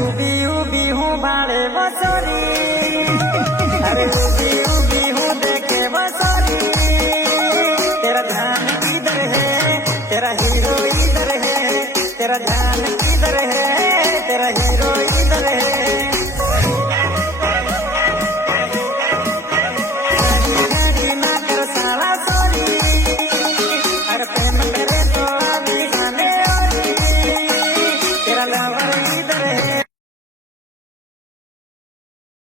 उबी उबी हूँ बाड़े बसोरी, अरे उबी उबी हूँ देखे बसोरी। तेरा ध्यान किधर है, तेरा हीरो इधर है, तेरा ध्यान किधर है, तेरा हीरो